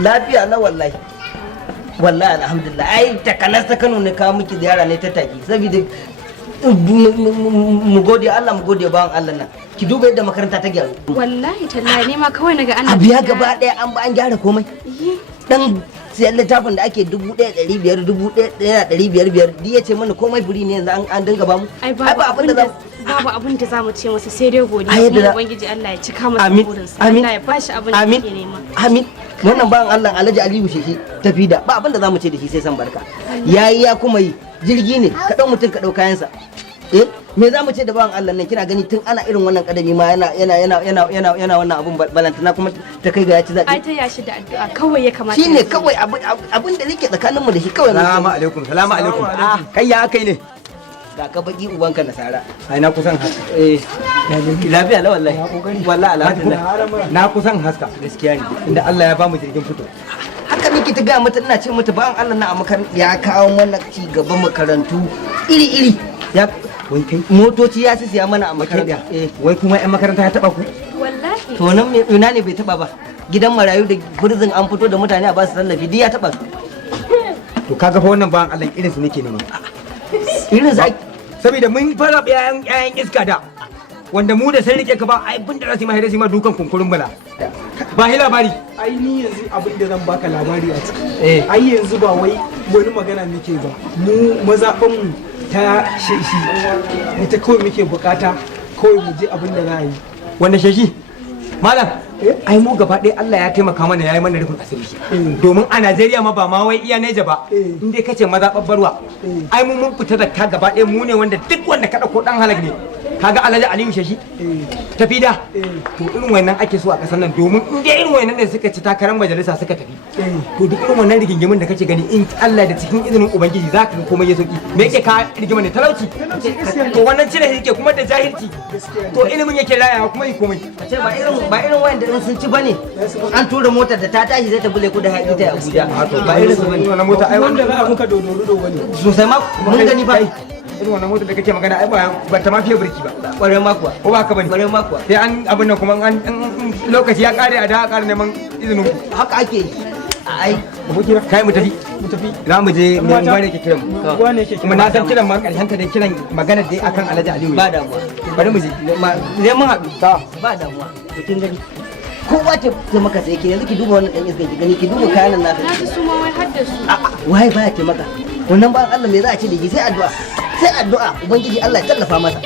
Lafiya na wallahi. Wallahi alhamdulillah. Ai takanas ta Kano ne kawo miki ziyara ne ta taki saboda mu gode Allah mu gode bawan Allah nan. Ki duba yadda makaranta ta gyaru. Wallahi tallahi ne ma kawai naga an biya gaba daya an ba an gyara komai. Dan siyan littafin da ake 1,500 1,500 ya ce mana komai buri ne yanzu an dinga ba mu. Ai ba abin da babu abin da zamu ce masa sai dai godiya kuma ubangiji Allah ya cika masa burinsa. Allah ya bashi abin da yake nema. Amin. Wannan bawan Allah Alhaji Aliyu shi tafi da ba abin da zamu ce da shi sai san barka. Yayi ya kuma yi jirgi ne ka dau mutum ka dau kayansa. Me za mu ce da bawan Allah nan kina gani tun ana irin wannan kadami ma yana wannan abun balantana kuma ta kai ga ya ci zaɓe. Ai ta yashi da addu'a kawai ya kamata. Shine kawai abin da yake tsakaninmu da shi kawai. Salamu alaikum. Kai ya kai ne. Ga ka baki ubanka nasara. Ai na kusan haska. Lafiya la wallahi. Wallahi alhamdulillah. Na kusan haska. Gaskiya ne. Inda Allah ya ba mu jirgin fito. Haka nake ta gaya mata ina ce mata bawan Allah na a makarantu ya kawo mana ci gaban makarantu iri-iri. Ya motoci ya siya mana a makaranta. Wai kuma yan makaranta ya taba ku? Wallahi. To nan ina ne bai taba ba. Gidan marayu da burzin an fito da mutane a ba su tallafi duk ya taba. To kaga fa wannan bawan Allah irin su nake nema. Irin za saboda mun fara yayan iska da wanda mu da sai rike ka ba ai bin da rasu mahaifa ma dukan kunkurin bala ba hi labari. Ai ni yanzu abin da zan baka labari a ciki ai yanzu ba wai wani magana muke ba mu mazaɓan mu ta sheshi ita kawai muke bukata kawai mu ji abin da za a yi. Wanda sheshi malam ai mu gaba ɗaya Allah ya taimaka mana yayi mana rufin asiri domin a Najeriya ma ba ma wai iya Neja ba in dai kace maza babbarwa ai mu mun fita da ka gaba ɗaya mu ne wanda duk wanda ka dauko dan halak ne kaga Alhaji Aliyu Sheshi tafi da to irin wannan ake so a kasar nan domin in dai irin wannan ne suka ci takarar majalisa suka tafi to duk irin wannan rigingimin da kake gani in Allah da cikin izinin ubangiji za ka ga komai ya sauki me yake ka rigima ne talauci to wannan cire yake kuma da jahilci to ilimin yake layawa kuma yi komai ce ba irin wanda in sun ci bane an tura motar da ta tashi zai ta bule ku da haƙi ta Abuja ba irin su bane wannan mota ai wanda za a muka dodoru da wani sosai ma mun gani ba irin wannan motar da kake magana ai ba ta ma fiye birki ba ƙwarai ma kuwa ko ba ka bane ƙwarai ma kuwa sai an abin nan kuma an lokaci ya kare a da ƙara neman izinin ku haka ake yi ai kai mu tafi za mu je mai unguwa ne ke kiran mu kuma na san kiran ma karshen ta dai kiran magana dai akan Alhaji Aliyu ba damuwa bari mu je zai mun haɗu ba damuwa to kin gani kowa ta maka sai ke yanzu ki duba wannan dan iskan ki gani ki duba kayan nan naka Na ji su ma wai har da su. wai baya ce maka wannan ba Allah me za a ce da ki sai addu'a ubangiji Allah ya tallafa masa